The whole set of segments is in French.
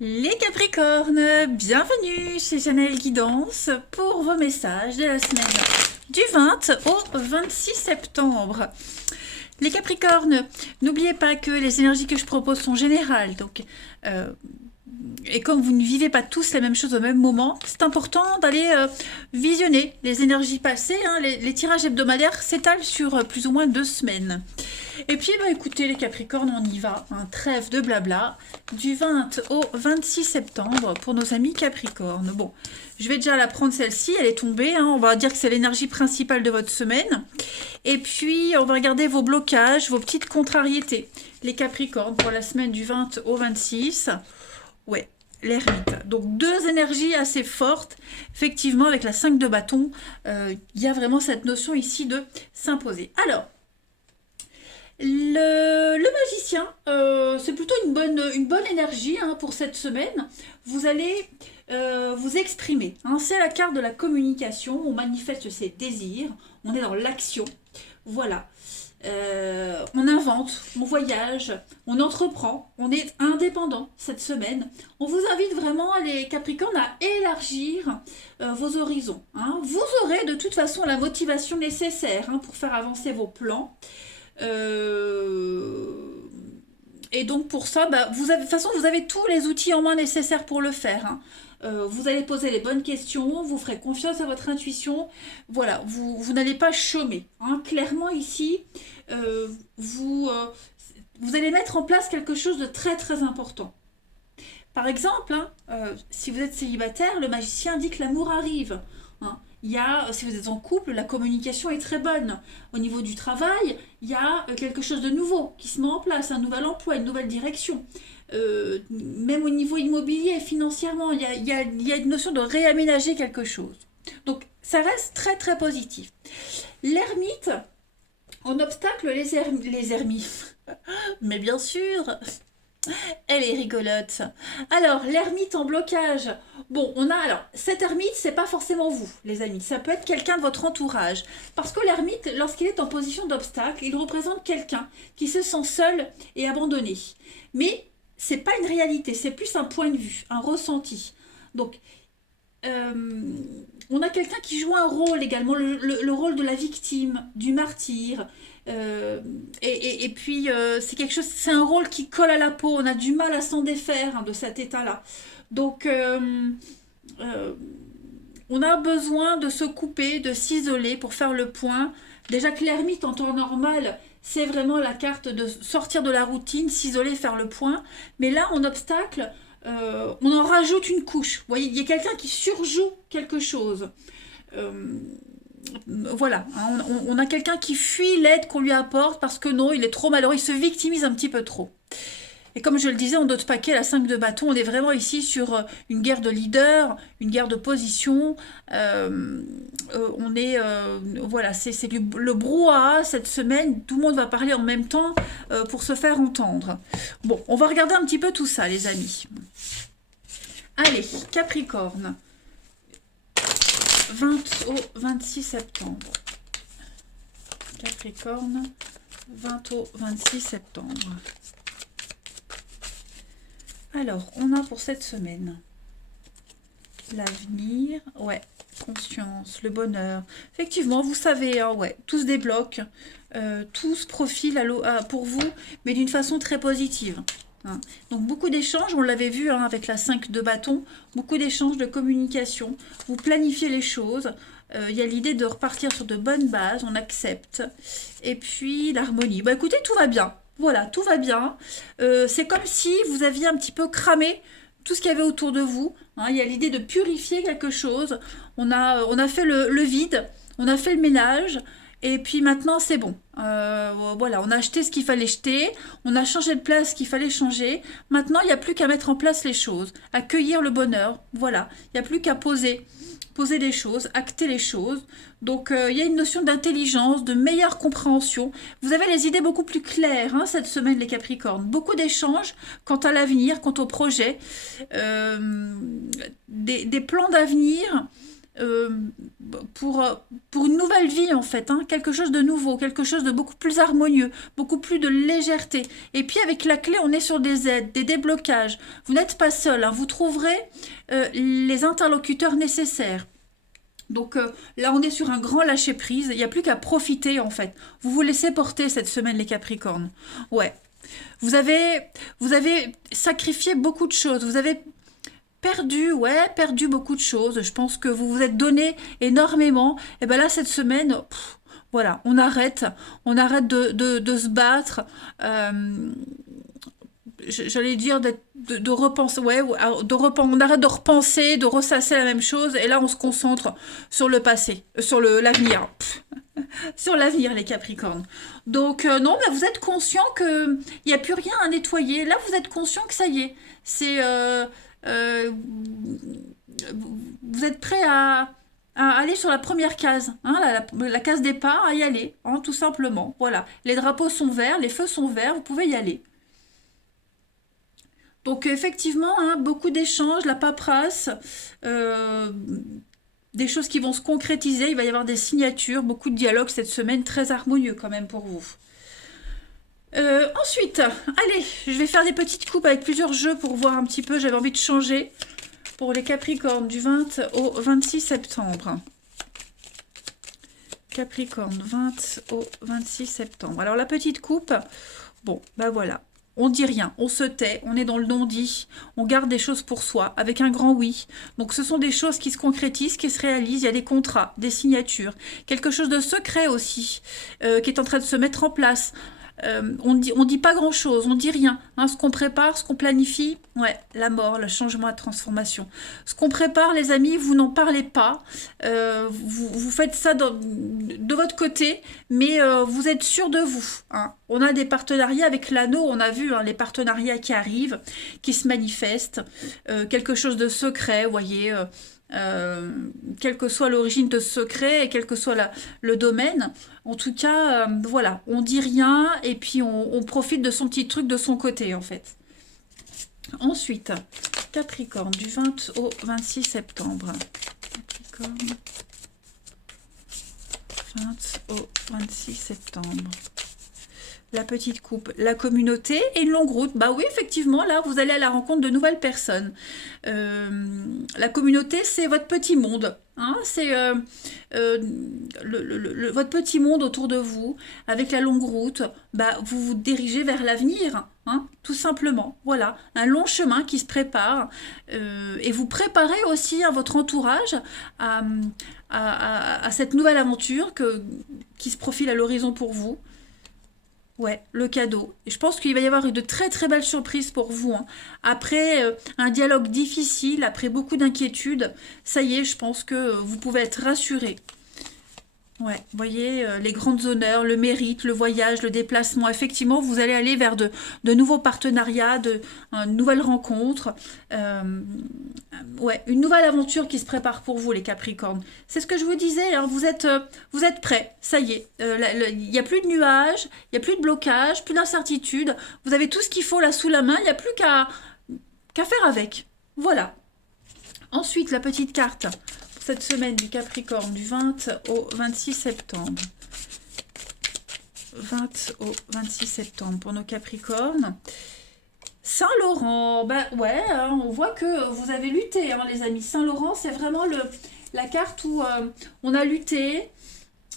Les Capricornes, bienvenue chez Chanel Guidance pour vos messages de la semaine du 20 au 26 septembre. Les Capricornes, n'oubliez pas que les énergies que je propose sont générales, donc et comme vous ne vivez pas tous la même chose au même moment, c'est important d'aller visionner les énergies passées. Hein. Les tirages hebdomadaires s'étalent sur plus ou moins 2 semaines. Et puis, bah, écoutez, les Capricornes, on y va. Un trêve de blabla du 20 au 26 septembre pour nos amis Capricornes. Bon, je vais déjà la prendre celle-ci, elle est tombée. Hein. On va dire que c'est l'énergie principale de votre semaine. Et puis, on va regarder vos blocages, vos petites contrariétés. Les Capricornes pour la semaine du 20 au 26. Ouais, l'ermite. Donc deux énergies assez fortes. Effectivement, avec la 5 de bâton, il y a vraiment cette notion ici de s'imposer. Alors, le magicien, c'est plutôt une bonne énergie hein, pour cette semaine. Vous allez vous exprimer. Hein. C'est la carte de la communication. On manifeste ses désirs. On est dans l'action. Voilà. On invente, on voyage, on entreprend, on est indépendant cette semaine. On vous invite vraiment, les Capricornes, à élargir vos horizons. Hein. Vous aurez de toute façon la motivation nécessaire hein, pour faire avancer vos plans. Et donc pour ça, bah, de toute façon, vous avez tous les outils en main nécessaires pour le faire. Hein. Vous allez poser les bonnes questions, vous ferez confiance à votre intuition. Voilà, vous n'allez pas chômer. Hein. Clairement ici, vous allez mettre en place quelque chose de très très important. Par exemple, hein, si vous êtes célibataire, le magicien dit que l'amour arrive. Hein. Si vous êtes en couple, la communication est très bonne. Au niveau du travail, il y a quelque chose de nouveau qui se met en place, un nouvel emploi, une nouvelle direction. Même au niveau immobilier, financièrement, il y a une notion de réaménager quelque chose. Donc, ça reste très très positif. L'ermite, en obstacle, les ermies. Mais bien sûr, elle est rigolote. Alors, l'ermite en blocage. Bon, cette ermite, c'est pas forcément vous, les amis. Ça peut être quelqu'un de votre entourage. Parce que l'ermite, lorsqu'il est en position d'obstacle, il représente quelqu'un qui se sent seul et abandonné. Mais c'est pas une réalité, c'est plus un point de vue, un ressenti. Donc, on a quelqu'un qui joue un rôle également, le rôle de la victime, du martyr. Et puis, c'est un rôle qui colle à la peau. On a du mal à s'en défaire hein, de cet état-là. Donc, on a besoin de se couper, de s'isoler pour faire le point. Déjà que l'ermite en temps normal, c'est vraiment la carte de sortir de la routine, s'isoler, faire le point. Mais là, en obstacle, on en rajoute une couche. Vous voyez, il y a quelqu'un qui surjoue quelque chose. Voilà, hein, on a quelqu'un qui fuit l'aide qu'on lui apporte parce que non, il est trop malheureux, il se victimise un petit peu trop. Et comme je le disais, en d'autres paquets, la 5 de bâton, on est vraiment ici sur une guerre de leader, une guerre de position. Voilà, c'est le brouhaha cette semaine. Tout le monde va parler en même temps pour se faire entendre. Bon, on va regarder un petit peu tout ça, les amis. Allez, Capricorne, 20 au 26 septembre. Capricorne, 20 au 26 septembre. Alors, on a pour cette semaine l'avenir, ouais, conscience, le bonheur. Effectivement, vous savez, hein, ouais, tout se débloque, tout se profile pour vous, mais d'une façon très positive. Hein. Donc beaucoup d'échanges, on l'avait vu hein, avec la 5 de bâton, beaucoup d'échanges de communication. Vous planifiez les choses. Il y a l'idée de repartir sur de bonnes bases, on accepte. Et puis l'harmonie. Bah écoutez, tout va bien. Voilà, tout va bien. C'est comme si vous aviez un petit peu cramé tout ce qu'il y avait autour de vous. Hein. Il y a l'idée de purifier quelque chose. On a fait le vide, on a fait le ménage. Et puis maintenant, c'est bon. Voilà, on a acheté ce qu'il fallait jeter, on a changé de place ce qu'il fallait changer. Maintenant, il n'y a plus qu'à mettre en place les choses, accueillir le bonheur. Voilà, il n'y a plus qu'à poser les choses, acter les choses. Donc, il y a une notion d'intelligence, de meilleure compréhension. Vous avez les idées beaucoup plus claires hein, cette semaine, les Capricornes. Beaucoup d'échanges quant à l'avenir, quant au projet. Des plans d'avenir euh, pour une nouvelle vie en fait, hein, quelque chose de nouveau, quelque chose de beaucoup plus harmonieux, beaucoup plus de légèreté. Et puis avec la clé, on est sur des aides, des déblocages. Vous n'êtes pas seul, hein, vous trouverez les interlocuteurs nécessaires. Donc là, on est sur un grand lâcher-prise. Il n'y a plus qu'à profiter, en fait. Vous vous laissez porter cette semaine, les Capricornes. Ouais. Vous avez, vous avez sacrifié beaucoup de choses. Vous avez perdu, ouais, perdu beaucoup de choses. Je pense que vous vous êtes donné énormément. Et bien là, cette semaine, voilà, on arrête de se battre. J'allais dire de repenser, ouais, on arrête de repenser, de ressasser la même chose, et là on se concentre sur le passé, sur l'avenir, sur l'avenir les Capricornes. Donc non, bah, vous êtes conscient que il n'y a plus rien à nettoyer. Là vous êtes conscient que ça y est, c'est euh, vous êtes prêt à aller sur la première case, hein, la case départ, à y aller, hein, tout simplement. Voilà, les drapeaux sont verts, les feux sont verts, vous pouvez y aller. Donc effectivement, hein, beaucoup d'échanges, la paperasse, euh, des choses qui vont se concrétiser, il va y avoir des signatures, beaucoup de dialogues cette semaine, très harmonieux quand même pour vous. Ensuite, allez, je vais faire des petites coupes avec plusieurs jeux pour voir un petit peu, j'avais envie de changer pour les Capricornes du 20 au 26 septembre. Capricorne, 20 au 26 septembre. Alors la petite coupe, bon, bah voilà. On dit rien, on se tait, on est dans le non-dit, on garde des choses pour soi, avec un grand oui. Donc ce sont des choses qui se concrétisent, qui se réalisent, il y a des contrats, des signatures, quelque chose de secret aussi, qui est en train de se mettre en place. On dit pas grand-chose, on dit rien. Hein, ce qu'on prépare, ce qu'on planifie, ouais, la mort, le changement, la transformation. Ce qu'on prépare, les amis, vous n'en parlez pas. Vous faites ça de votre côté, mais vous êtes sûr de vous. Hein. On a des partenariats avec l'anneau, on a vu hein, les partenariats qui arrivent, qui se manifestent. Quelque chose de secret, vous voyez. Quelle que soit l'origine de ce secret et quel que soit le domaine. En tout cas, voilà, on dit rien et puis on profite de son petit truc de son côté en fait. Ensuite, Capricorne, du 20 au 26 septembre. Capricorne, 20 au 26 septembre. La petite coupe, la communauté et une longue route. Bah oui, effectivement, là, vous allez à la rencontre de nouvelles personnes. La communauté, c'est votre petit monde. Hein, c'est votre petit monde autour de vous. Avec la longue route, bah, vous vous dirigez vers l'avenir. Hein, tout simplement. Voilà, un long chemin qui se prépare. Et vous préparez aussi à votre entourage à cette nouvelle aventure qui se profile à l'horizon pour vous. Ouais, le cadeau. Et je pense qu'il va y avoir de très très belles surprises pour vous. Hein. Après un dialogue difficile, après beaucoup d'inquiétudes, ça y est, je pense que vous pouvez être rassurés. Ouais, vous voyez, les grandes honneurs, le mérite, le voyage, le déplacement. Effectivement, vous allez aller vers de nouveaux partenariats, une nouvelle rencontre. Ouais, une nouvelle aventure qui se prépare pour vous, les Capricornes. C'est ce que je vous disais, hein, vous êtes prêts, ça y est. Il n'y a plus de nuages, il n'y a plus de blocage, plus d'incertitude. Vous avez tout ce qu'il faut là sous la main, il n'y a plus qu'à faire avec. Voilà. Ensuite, la petite carte pour cette semaine du Capricorne du 20 au 26 septembre. 20 au 26 septembre pour nos Capricornes. Saint-Laurent, bah ouais, hein, on voit que vous avez lutté, hein, les amis. Saint-Laurent, c'est vraiment la carte où on a lutté.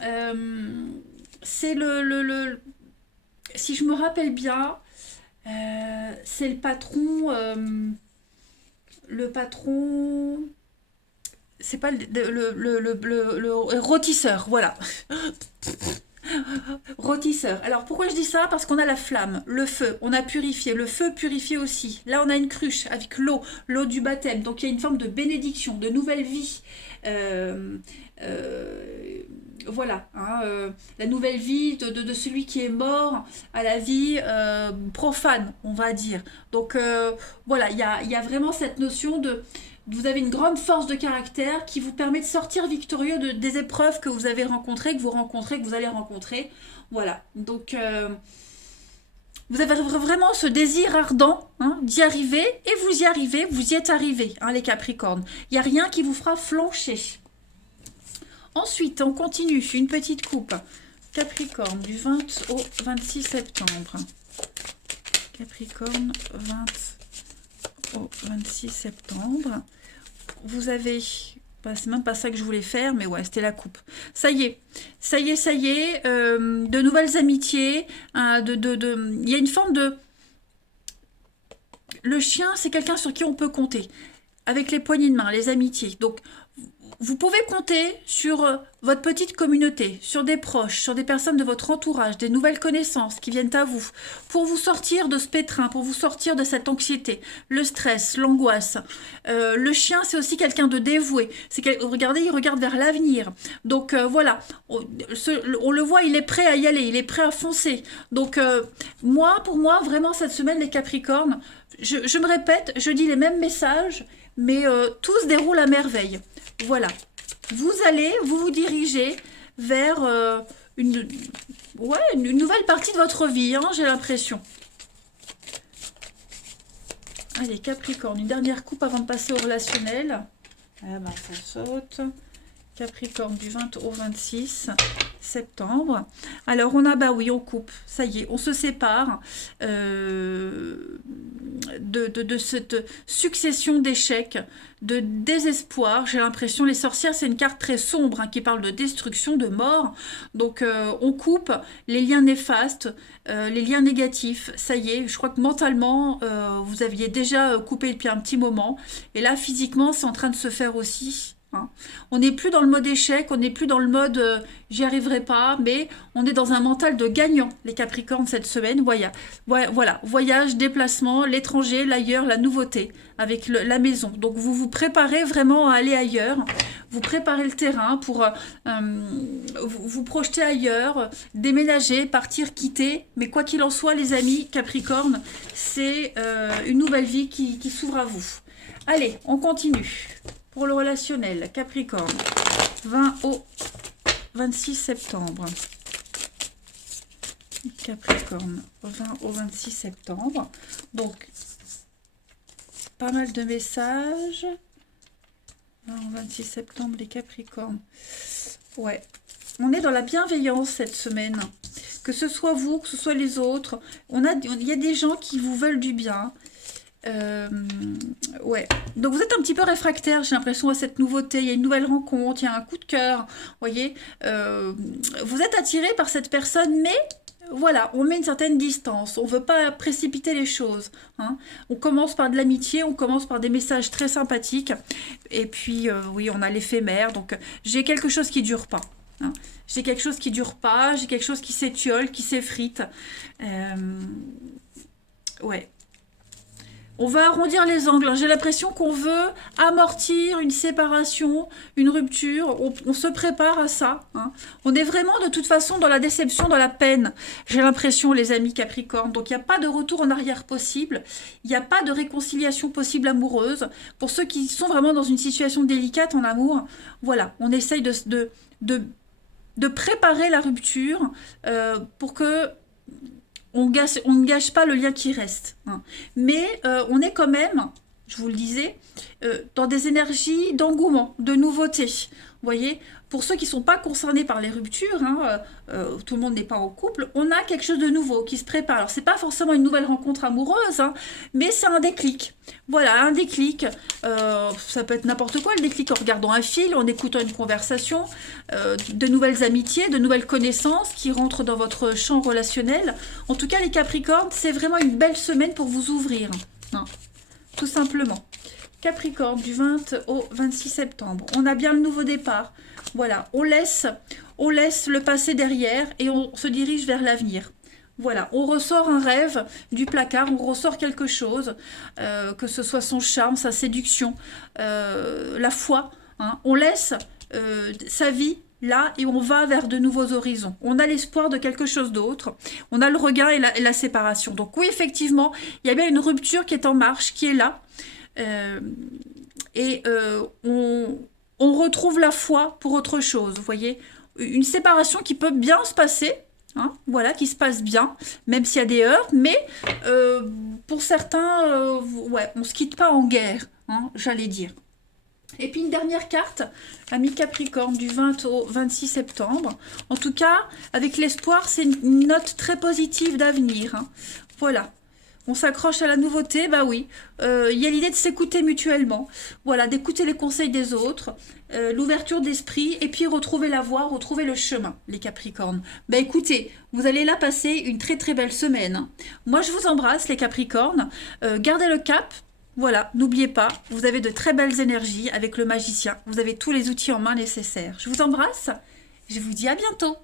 C'est si je me rappelle bien, c'est le patron. Le patron. C'est pas le rôtisseur, voilà. Rôtisseur. Alors pourquoi je dis ça? Parce qu'on a la flamme, le feu, on a purifié, le feu purifie aussi. Là on a une cruche avec l'eau du baptême. Donc il y a une forme de bénédiction, de nouvelle vie. Euh, euh, voilà, hein, la nouvelle vie de celui qui est mort à la vie profane, on va dire. Donc voilà, il y a vraiment cette notion de vous avez une grande force de caractère qui vous permet de sortir victorieux des épreuves que vous avez rencontrées, que vous rencontrez, que vous allez rencontrer. Voilà. Donc, vous avez vraiment ce désir ardent hein, d'y arriver et vous y arrivez, vous y êtes arrivés, hein, les Capricornes. Il n'y a rien qui vous fera flancher. Ensuite, on continue. Une petite coupe. Capricorne, du 20 au 26 septembre. Capricorne, 20 au 26 septembre. Vous avez... c'est même pas ça que je voulais faire, mais ouais, c'était la coupe. Ça y est, ça y est, ça y est. De nouvelles amitiés. Il y a une forme de... Le chien, c'est quelqu'un sur qui on peut compter. Avec les poignées de main, les amitiés. Donc, vous pouvez compter sur votre petite communauté, sur des proches, sur des personnes de votre entourage, des nouvelles connaissances qui viennent à vous, pour vous sortir de ce pétrin, pour vous sortir de cette anxiété, le stress, l'angoisse. Le chien, c'est aussi quelqu'un de dévoué. Regardez, il regarde vers l'avenir. Donc voilà, on le voit, il est prêt à y aller, il est prêt à foncer. Donc pour moi, vraiment, cette semaine, les Capricornes, je me répète, je dis les mêmes messages, mais tout se déroule à merveille. Voilà, vous vous dirigez vers une nouvelle partie de votre vie, hein, j'ai l'impression. Allez, Capricorne, une dernière coupe avant de passer au relationnel. Ah ben, ça saute. Capricorne, du 20 au 26 septembre. Alors, on a, bah oui, on coupe. Ça y est, on se sépare de cette succession d'échecs, de désespoir. J'ai l'impression, les sorcières, c'est une carte très sombre hein, qui parle de destruction, de mort. Donc, on coupe les liens néfastes, les liens négatifs. Ça y est, je crois que mentalement, vous aviez déjà coupé depuis un petit moment. Et là, physiquement, c'est en train de se faire aussi. On n'est plus dans le mode échec, on n'est plus dans le mode j'y arriverai pas, mais on est dans un mental de gagnant, les Capricornes, cette semaine. Voilà, voyage, déplacement, l'étranger, l'ailleurs, la nouveauté, avec la maison. Donc vous vous préparez vraiment à aller ailleurs, vous préparez le terrain pour vous projeter ailleurs, déménager, partir, quitter. Mais quoi qu'il en soit, les amis Capricornes, c'est une nouvelle vie qui s'ouvre à vous. Allez, on continue. Pour le relationnel, Capricorne, 20 au 26 septembre. Capricorne, 20 au 26 septembre. Donc, pas mal de messages. 20 au 26 septembre, les Capricornes. Ouais, on est dans la bienveillance cette semaine. Que ce soit vous, que ce soit les autres. Il y a des gens qui vous veulent du bien. Ouais, donc vous êtes un petit peu réfractaire, j'ai l'impression, à cette nouveauté. Il y a une nouvelle rencontre, il y a un coup de cœur, voyez. Vous êtes attiré par cette personne, mais voilà, on met une certaine distance, on veut pas précipiter les choses, hein. On commence par de l'amitié, on commence par des messages très sympathiques, et puis oui, on a l'éphémère, donc j'ai quelque chose qui dure pas, hein. J'ai quelque chose qui dure pas, j'ai quelque chose qui s'étiole, qui s'effrite. Ouais. On va arrondir les angles. J'ai l'impression qu'on veut amortir une séparation, une rupture. On se prépare à ça, hein. On est vraiment de toute façon dans la déception, dans la peine. J'ai l'impression, les amis Capricorne. Donc, il n'y a pas de retour en arrière possible. Il n'y a pas de réconciliation possible amoureuse. Pour ceux qui sont vraiment dans une situation délicate en amour, voilà, on essaye de préparer la rupture pour que... on ne gâche pas le lien qui reste, hein. Mais on est quand même, je vous le disais, dans des énergies d'engouement, de nouveauté. Vous voyez, pour ceux qui ne sont pas concernés par les ruptures, hein, tout le monde n'est pas en couple, on a quelque chose de nouveau qui se prépare. Alors, ce n'est pas forcément une nouvelle rencontre amoureuse, hein, mais c'est un déclic. Voilà, un déclic. Ça peut être n'importe quoi, le déclic en regardant un film, en écoutant une conversation, de nouvelles amitiés, de nouvelles connaissances qui rentrent dans votre champ relationnel. En tout cas, les Capricornes, c'est vraiment une belle semaine pour vous ouvrir, hein, tout simplement. Capricorne, du 20 au 26 septembre. On a bien le nouveau départ. Voilà, on laisse le passé derrière et on se dirige vers l'avenir. Voilà, on ressort un rêve du placard, on ressort quelque chose, que ce soit son charme, sa séduction, la foi, hein. On laisse sa vie là et on va vers de nouveaux horizons. On a l'espoir de quelque chose d'autre, on a le regain et la séparation. Donc oui, effectivement, il y a bien une rupture qui est en marche, qui est là. On retrouve la foi pour autre chose, vous voyez, une séparation qui peut bien se passer, hein, voilà, qui se passe bien, même s'il y a des heurts, mais pour certains, ouais, on se quitte pas en guerre, hein, j'allais dire. Et puis une dernière carte, ami Capricorne, du 20 au 26 septembre. En tout cas, avec l'espoir, c'est une note très positive d'avenir, hein. Voilà. On s'accroche à la nouveauté, bah oui. Il y a l'idée de s'écouter mutuellement. Voilà, d'écouter les conseils des autres, l'ouverture d'esprit, et puis retrouver la voie, retrouver le chemin, les Capricornes. Bah écoutez, vous allez là passer une très très belle semaine, hein. Moi, je vous embrasse, les Capricornes. Gardez le cap. Voilà, n'oubliez pas, vous avez de très belles énergies avec le magicien. Vous avez tous les outils en main nécessaires. Je vous embrasse. Je vous dis à bientôt.